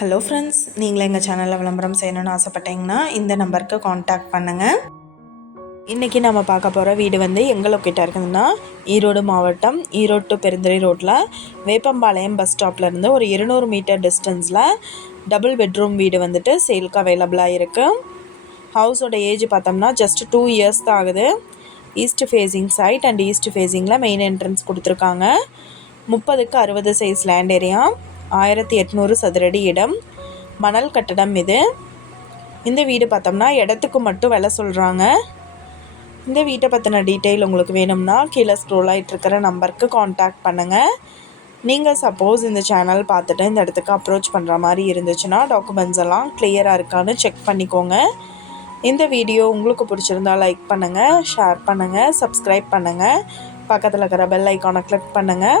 Hello friends நீங்களும் எங்கள் சேனலில் விளம்பரம் செய்யணும்னு ஆசைப்பட்டீங்கன்னா இந்த நம்பருக்கு காண்டாக்ட் பண்ணுங்கள் இன்றைக்கி நம்ம பார்க்க போகிற வீடு வந்து எங்கே லொக்கேட்டாக இருக்குதுன்னா ஈரோடு மாவட்டம் ஈரோடு டு பெருந்துறை ரோட்டில் வேப்பம்பாளையம் பஸ் ஸ்டாப்லேருந்து ஒரு இருநூறு மீட்டர் டிஸ்டன்ஸில் டபுள் பெட்ரூம் வீடு வந்துட்டு சேலுக்கு அவைலபிளாக இருக்குது ஹவுஸோட ஏஜ் பார்த்தோம்னா ஜஸ்ட் டூ இயர்ஸ் தான் ஆகுது. East facing side and east ஃபேஸிங்கில் main entrance கொடுத்துருக்காங்க. முப்பதுக்கு அறுபது சைஸ் லேண்ட் ஏரியா ஆயிரத்தி எட்நூறு சதுரடி இடம். மணல் கட்டடம் இது. இந்த வீடு பார்த்தோம்னா இடத்துக்கு மட்டும் விலை சொல்கிறாங்க இந்த வீட்டை பற்றின டீட்டெயில் உங்களுக்கு வேணும்னா கீழே ஸ்க்ரோல் ஆகிட்டுருக்கிற நம்பருக்கு காண்டாக்ட் பண்ணுங்கள் நீங்கள் சப்போஸ் இந்த சேனல் பார்த்துட்டு இந்த இடத்துக்கு அப்ரோச் பண்ணுற மாதிரி இருந்துச்சுன்னா டாக்குமெண்ட்ஸ் எல்லாம் கிளியராக இருக்கான்னு செக் பண்ணிக்கோங்க. இந்த வீடியோ உங்களுக்கு பிடிச்சிருந்தா லைக் பண்ணுங்கள் ஷேர் பண்ணுங்கள் சப்ஸ்கிரைப் பண்ணுங்கள் பக்கத்தில் இருக்கிற பெல் ஐக்கானை கிளிக் பண்ணுங்கள்